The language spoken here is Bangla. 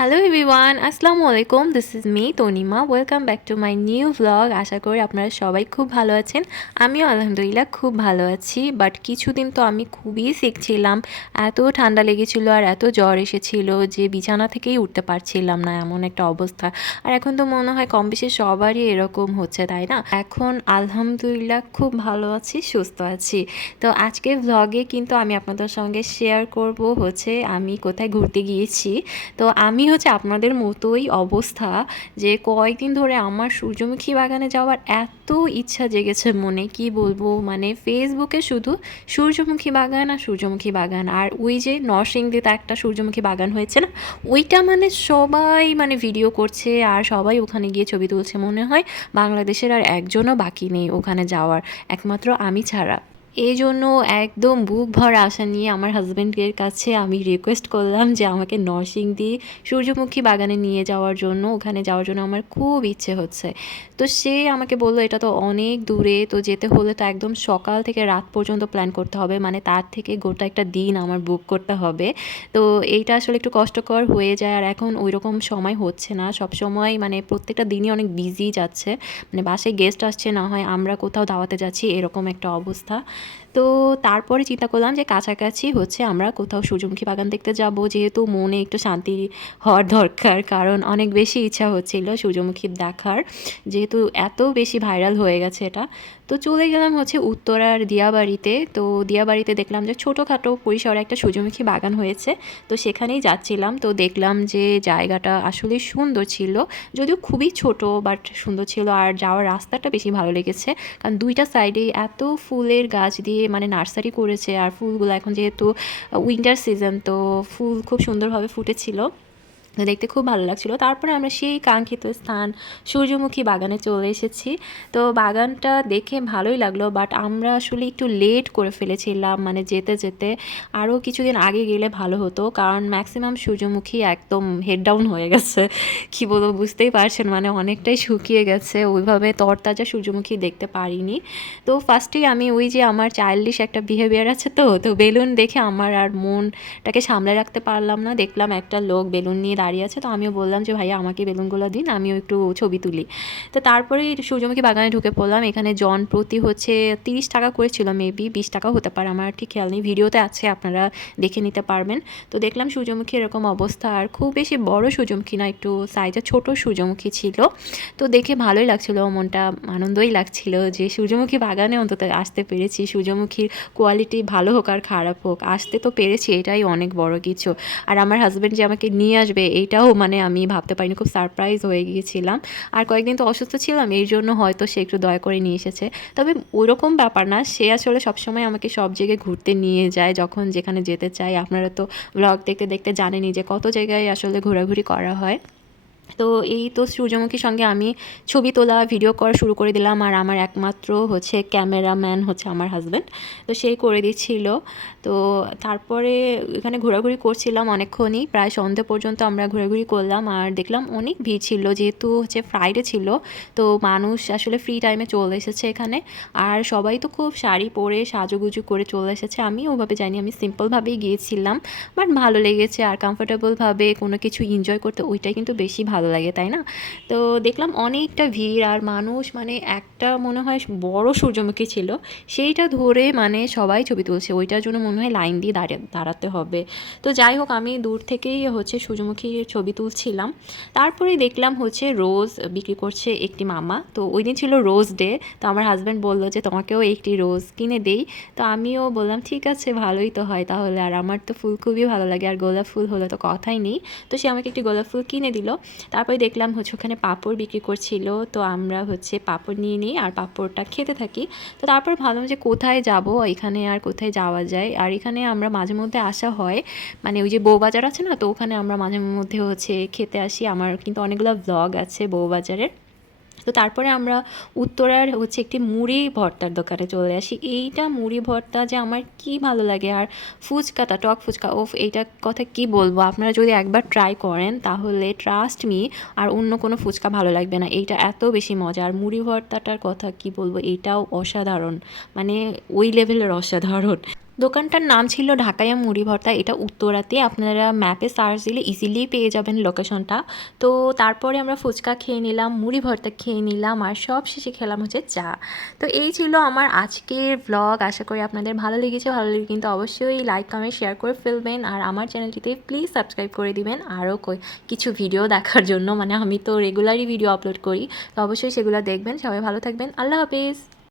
হ্যালো এভরিওয়ান, আসসালামু আলাইকুম। This is me Tanima. Welcome back to my new vlog. আশা করি আপনারা সবাই খুব ভালো আছেন। আমিও আলহামদুলিল্লাহ খুব ভালো আছি। বাট কিছুদিন তো আমি খুবই সিক ছিলাম। এত ঠান্ডা লেগেছিল আর এত জ্বর এসেছিল যে বিছানা থেকেই উঠতে পারছিলাম না, এমন একটা অবস্থা। আর এখন তো মনে হয় কম বেশি সবারই এরকম হচ্ছে, তাই না? এখন আলহামদুলিল্লাহ খুব ভালো আছি, সুস্থ আছি। তো আজকে ভ্লগে কিন্তু আমি আপনাদের সঙ্গে শেয়ার করব হচ্ছে আমি কোথায় ঘুরতে গিয়েছি। তো আমি হচ্ছে আপনাদের মতোই অবস্থা, যে কয়েকদিন ধরে আমার সূর্যমুখী বাগানে যাওয়ার এত ইচ্ছা জেগেছে মনে, কি বলবো। মানে ফেসবুকে শুধু সূর্যমুখী বাগান আর সূর্যমুখী বাগান, আর ওই যে নরসিংদীতে একটা সূর্যমুখী বাগান হয়েছে না, ওইটা মানে সবাই মানে ভিডিও করছে আর সবাই ওখানে গিয়ে ছবি তুলছে। মনে হয় বাংলাদেশের আর একজনও বাকি নেই ওখানে যাওয়ার, একমাত্র আমি ছাড়া। এই জন্য একদম বুক ভরা আশা নিয়ে আমার হাজব্যান্ডের কাছে আমি রিকোয়েস্ট করলাম যে আমাকে নরসিংদী সূর্যমুখী বাগানে নিয়ে যাওয়ার জন্য, ওখানে যাওয়ার জন্য আমার খুব ইচ্ছে হচ্ছে। তো সে আমাকে বললো এটা তো অনেক দূরে, তো যেতে হলে তো একদম সকাল থেকে রাত পর্যন্ত প্ল্যান করতে হবে, মানে তার থেকে গোটা একটা দিন আমার বুক করতে হবে। তো এইটা আসলে একটু কষ্টকর হয়ে যায়, আর এখন ওই রকম সময় হচ্ছে না। সব সময় মানে প্রত্যেকটা দিনই অনেক বিজি যাচ্ছে, মানে বাসায় গেস্ট আসছে, না হয় আমরা কোথাও দাওয়াতে যাচ্ছি, এরকম একটা অবস্থা। তো তারপরে চিন্তা করলাম যে কাছাকাছি হচ্ছে আমরা কোথাও সূর্যমুখী বাগান দেখতে যাব, যেহেতু মনে একটু শান্তি হওয়ার দরকার, কারণ অনেক বেশি ইচ্ছা হচ্ছিল সূর্যমুখী দেখার, যেহেতু এত বেশি ভাইরাল হয়ে গেছে এটা। তো চলে গেলাম হচ্ছে উত্তরার দিয়াবাড়িতে। তো দিয়াবাড়িতে দেখলাম যে ছোটোখাটো পরিসরে একটা সূর্যমুখী বাগান হয়েছে, তো সেখানেই যাচ্ছিলাম। তো দেখলাম যে জায়গাটা আসলে সুন্দর ছিল, যদিও খুবই ছোট, বাট সুন্দর ছিল। আর যাওয়ার রাস্তাটা বেশি ভালো লেগেছে, কারণ দুইটা সাইডে এত ফুলের গাছ দিয়ে মানে নার্সারি করেছে, আর ফুলগুলো এখন যেহেতু উইন্টার সিজন, তো ফুল খুব সুন্দরভাবে ফুটেছিল, দেখতে খুব ভালো লাগছিলো। তারপরে আমরা সেই কাঙ্ক্ষিত স্থান সূর্যমুখী বাগানে চলে এসেছি। তো বাগানটা দেখে ভালোই লাগলো, বাট আমরা আসলে একটু লেট করে ফেলেছিলাম, মানে যেতে যেতে আরও কিছুদিন আগে গেলে ভালো হতো, কারণ ম্যাক্সিমাম সূর্যমুখী একদম হেড ডাউন হয়ে গেছে। কী বলবো বুঝতেই পারছেন, মানে অনেকটাই শুকিয়ে গেছে, ওইভাবে তরতাজা সূর্যমুখী দেখতে পারিনি। তো ফার্স্টেই আমি ওই যে আমার চাইল্ডিশ একটা বিহেভিয়ার আছে, তো তো বেলুন দেখে আমার আর মনটাকে সামলে রাখতে পারলাম না। দেখলাম একটা লোক বেলুন নিয়ে দাঁড়িয়ে আছে, তো আমিও বললাম যে ভাইয়া আমাকে বেলুনগুলো দিন, আমিও একটু ছবি তুলি। তো তারপরে সূর্যমুখী বাগানে ঢুকে পড়লাম। এখানে জন প্রতি হচ্ছে 30 টাকা করেছিল, মেবি 20 টাকা হতে পারে, আমার ঠিক খেয়াল নেই, ভিডিওতে আছে, আপনারা দেখে নিতে পারবেন। তো দেখলাম সূর্যমুখী এরকম অবস্থা, আর খুব বেশি বড় সূর্যমুখী না, একটু সাইজে ছোট সূর্যমুখী ছিল। তো দেখে ভালোই লাগছিলো, মনটা আনন্দই লাগছিল যে সূর্যমুখী বাগানে অন্তত আসতে পেরেছি। সূর্যমুখীর কোয়ালিটি ভালো হোক আর খারাপ হোক, আসতে তো পেরেছি, এটাই অনেক বড় কিছু। আর আমার হাজব্যান্ড যে আমাকে নিয়ে আসবে এইটাও মানে আমি ভাবতে পারিনি, খুব সারপ্রাইজ হয়ে গিয়েছিলাম। আর কয়েকদিন তো অসুস্থ ছিলাম, এর জন্য হয়তো সে একটু দয়া করে নিয়ে এসেছে। তবে ওইরকম ব্যাপার না, সে আসলে সবসময় আমাকে সব জায়গায় ঘুরতে নিয়ে যায়, যখন যেখানে যেতে চাই। আপনারা তো ব্লগ দেখতে দেখতে জানেনই যে কত জায়গায় আসলে ঘোরাঘুরি করা হয়। তো এই তো সূর্যমুখীর সঙ্গে আমি ছবি তোলা ভিডিও করা শুরু করে দিলাম, আর আমার একমাত্র হচ্ছে ক্যামেরাম্যান হচ্ছে আমার হাজব্যান্ড, তো সেই করে দিচ্ছিল। তো তারপরে এখানে ঘোরাঘুরি করছিলাম অনেকক্ষণই, প্রায় সন্ধ্যে পর্যন্ত আমরা ঘোরাঘুরি করলাম। আর দেখলাম অনেক ভিড় ছিল, যেহেতু হচ্ছে ফ্রাইডে ছিল, তো মানুষ আসলে ফ্রি টাইমে চলে এসেছে এখানে। আর সবাই তো খুব শাড়ি পরে সাজুগুজু করে চলে এসেছে, আমি ওভাবে যাইনি, আমি সিম্পলভাবেই গিয়েছিলাম। বাট ভালো লেগেছে, আর কমফোর্টেবলভাবে কোনো কিছু এনজয় করতে ওইটাই কিন্তু বেশি ভালো লাগে, তাই না? তো দেখলাম অনেকটা ভিড় আর মানুষ, মানে একটা মনে হয় বড় সূর্যমুখী ছিল, সেইটা ধরে মানে সবাই ছবি তুলছে, ওইটার জন্য মনে হয় লাইন দিয়ে দাঁড়াতে হবে। তো যাই হোক, আমি দূর থেকেই হচ্ছে সূর্যমুখীর ছবি তুলছিলাম। তারপরে দেখলাম হচ্ছে রোজ বিক্রি করছে একটি মামা, তো ওই দিন ছিল রোজ ডে। তো আমার হাজব্যান্ড বললো যে তোমাকেও একটি রোজ কিনে দেই। তো আমিও বললাম ঠিক আছে, ভালোই তো হয় তাহলে, আর আমার তো ফুল খুবই ভালো লাগে, আর গোলাপ ফুল হলে তো কথাই নেই। তো সে আমাকে একটি গোলাপ ফুল কিনে দিল। তারপরে দেখলাম হচ্ছে ওখানে পাঁপড় বিক্রি করছিল, তো আমরা হচ্ছে পাঁপড় নিয়ে নিই আর পাঁপড়টা খেতে থাকি। তো তারপর ভাবলাম যে কোথায় যাব, এখানে আর কোথায় যাওয়া যায়। আর এখানে আমরা মাঝে মধ্যে আসা হয়, মানে ওই যে বউবাজার আছে না, তো ওখানে আমরা মাঝে মধ্যে হচ্ছে খেতে আসি। আমার কিন্তু অনেকগুলো ভ্লগ আছে বউবাজারের। তো তারপরে আমরা উত্তরার হচ্ছে একটি মুড়ি ভর্তার দোকানে চলে আসি। এইটা মুড়ি ভর্তা যে আমার কি ভালো লাগে, আর ফুচকাটা, টক ফুচকা, ওফ, এইটার কথা কি বলবো। আপনারা যদি একবার ট্রাই করেন তাহলে ট্রাস্ট মি, আর অন্য কোনো ফুচকা ভালো লাগবে না, এইটা এত বেশি মজা। আর মুড়ি ভর্তাটার কথা কি বলবো, এইটাও অসাধারণ, মানে ওই লেভেলের অসাধারণ। দোকানটার নাম ছিল ঢাকাইয়া মুড়ি ভর্তা। এটা উত্তরাতে, আপনারা ম্যাপে সার্চ দিলে ইজিলি পেয়ে যাবেন লোকেশনটা। তো তারপরে আমরা ফুচকা খেয়ে নিলাম, মুড়ি ভর্তা খেয়ে নিলাম, আর সব শেষে খেলাম হচ্ছে চা। তো এই ছিল আমার আজকের ব্লগ। আশা করি আপনাদের ভালো লেগেছে। ভালো লেগে কিন্তু অবশ্যই লাইক কমেন্ট শেয়ার করে ফেলবেন, আর আমার চ্যানেলটিতে প্লিজ সাবস্ক্রাইব করে দিবেন আরও কিছু ভিডিও দেখার জন্য। মানে আমি তো রেগুলারই ভিডিও আপলোড করি, তো অবশ্যই সেগুলো দেখবেন। সবাই ভালো থাকবেন। আল্লাহ হাফেজ।